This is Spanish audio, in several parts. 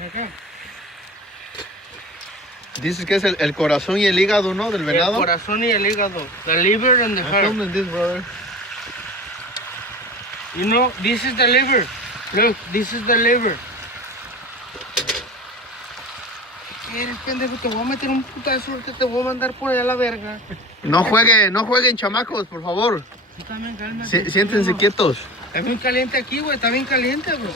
Acá. Dices que es el corazón y el hígado, ¿no? Del venado. El corazón y el hígado. The liver and the I heart. filmed this, brother. You know, this is the liver. Look, this is the liver. Eres pendejo, te voy a meter un putazo, ahorita te voy a mandar por allá a la verga. No jueguen, chamacos, por favor. Tú también, cálmate. Siéntense quietos. Está bien caliente aquí, güey. Está bien caliente, bro.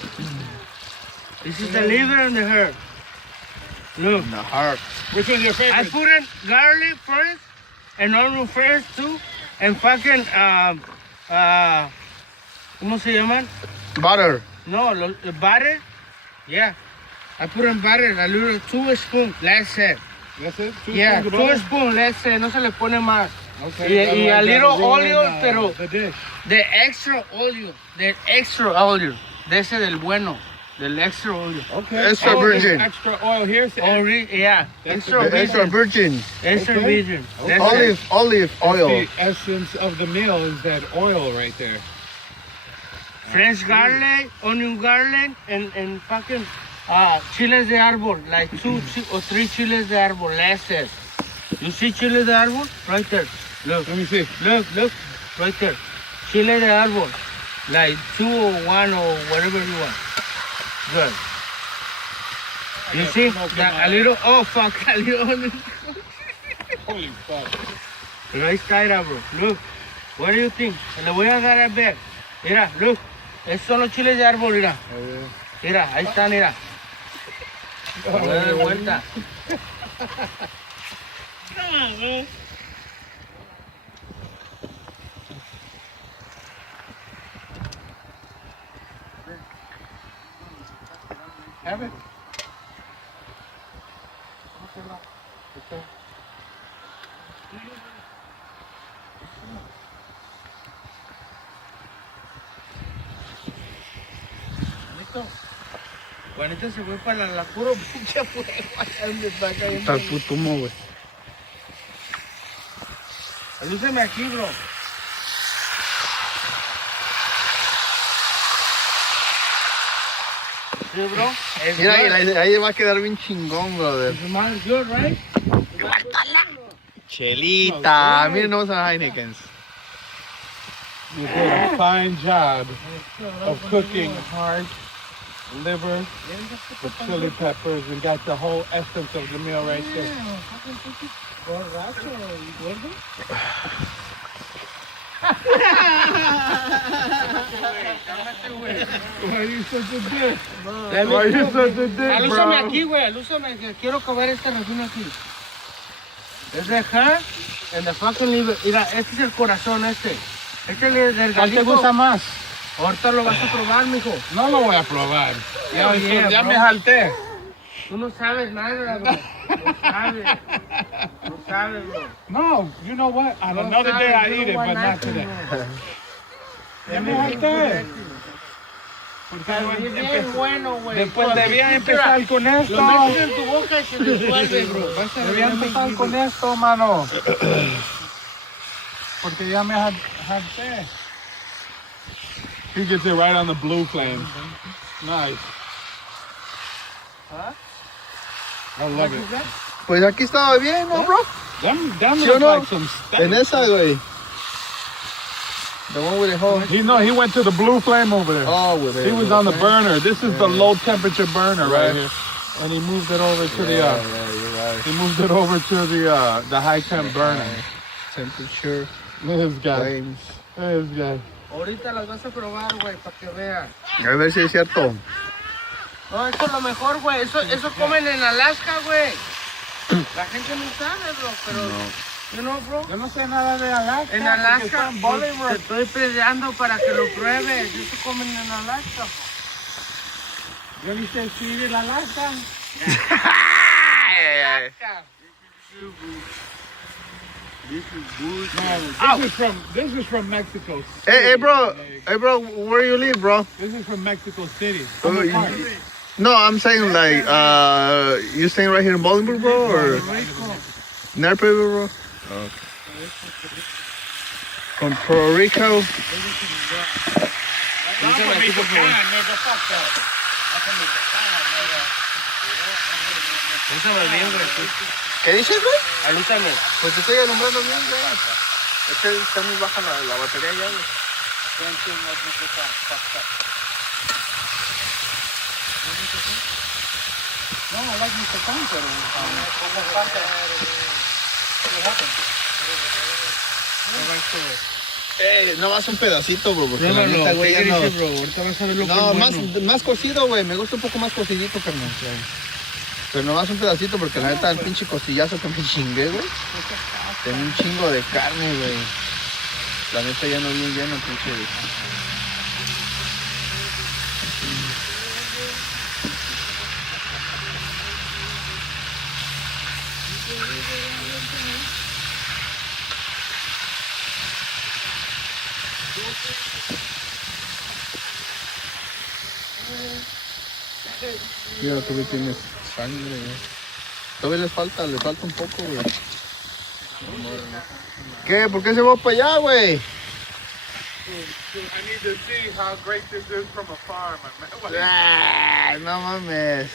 This is the liver and the heart. Look. The heart. Which is your I favorite? put in garlic first, and onion first too, and fucking, ¿cómo se llaman? Butter. No, butter. Yeah. I put in butter, a little 2 spoons, let's say. That's it? Yeah, spoons of 2 butter? spoons, let's say. No se le pone más. Okay. Y a otherwise little that'll ruin, oleo, pero the dish. de extra oleo, del extra oleo, de ese del bueno, del extra oleo. Okay. Extra Oh, there's virgin. extra oil here. Oh, yeah, That's extra the Extra virgin. virgin. Extra Okay. virgin. Okay. That's it. Olive oil. The essence of the meal is that oil right there. Fresh garlic, onion garlic, and fucking chiles de árbol, like 2 or 3 chiles de árbol, let's say. You see chiles de árbol? Right there. Look. Let me see. Look, right there. Chile de árbol, like 2 or 1 or whatever you want. Good. You got see, smoke in that my a little, oh fuck, a little onion. Holy fuck. Right side, bro. Look, what do you think? Le voy a dar a ver. Mira, look, esos son los chiles de árbol, mira. Oh, yeah. Mira, ahí están, mira. Le voy a dar vuelta. Have it? Listo. Juanita se fue para la puro pinche fuego. Allá donde está cayendo. Está el puto humo, güey. Lúceme aquí, bro. Sí, bro. It's Mira, good. ahí va a quedar bien chingón, brother. It smells good, right? Chelita. Miren, no a Heineken's. You did a fine job of cooking heart, liver, with chili peppers, and got the whole essence of the meal right there. Why are you such a dick? Let me Why are you cook. such a dick, Alúzame bro? aquí, güey. Alúzame aquí. Quiero comer esta racina aquí. Es de heart and the fucking liver. Mira, este es el corazón, este. Este es el ¿Cuál te delgadito. gusta más? Ahorita lo vas a probar, mijo. No lo voy a probar. Ya, Yeah, ya bro. me jalté. Tú no sabes nada, bro. No sabes. No sabes, bro. No, you know what? On No another day sabes, I you eat don't it, want but not nothing, today. bro. Ya me jalté. Pero es bien bueno, güey. Después debía Mira, empezar con esto. Lo metes en tu boca y se disuelve, bro. Vas a ver, Debía ya me empezar digo. con esto, mano. Porque ya me jalté. He gets it right on the blue flame. Nice. Huh? I love it. Pues aquí estaba bien, ¿no, bro? Them ¿Sí o look no? like some En steak. esa, güey. The one with the hole. He went to the blue flame over there. Oh, with it. He was on the burner. This is the low temperature burner right here. And he moved it over to the Yeah, you're right. he moved it over to the high temp burner. Temperature, Look at this guy. flames. Look at this guy. Ahorita las vas a probar, güey, para que veas. A ver si es cierto. No, esto es lo mejor, güey. Eso comen en Alaska, güey. La gente no sabe, bro, pero... You know, bro? Yo no sé nada de Alaska. En porque Alaska, está en te Bolingbrook. estoy peleando para que lo pruebes. Eso comen en Alaska, bro. Yo ni sé si ir a Alaska. Alaska. This is good. No, this is from Mexico. Hey, bro, where you live, bro? This is from Mexico City. Oh, From the you- park. No, I'm saying like, you staying right here in Bolingbrook, bro, or Puerto Rico, bro? Okay. From Puerto Rico. I'm from Michoacán, nigga. Fuck that. I'm from Michoacán. Úsame bien, güey. Tú. ¿Qué dices, güey? Alúzame. Pues te estoy alumbrando bien, güey. Es que está muy baja la batería ya, güey. No, I like Mr. Khan, pero... No vas un pedacito, bro. Porque la Pruébalo, neta, güey, ya ¿qué no. dices, bro? Ahorita vas a ver lo que No, es más, bueno. más cocido, güey. Me gusta un poco más cocidito, carnal. Pero nomás un pedacito porque la neta el pinche costillazo que me chingué, güey. Tenía un chingo de carne, güey. La neta ya no bien lleno, pinche. Mira, todavía tienes sangre, güey. Todavía le falta un poco, güey. ¿Qué? ¿Por qué se va para allá, güey? I need to see how great this is from afar, my man. No mames.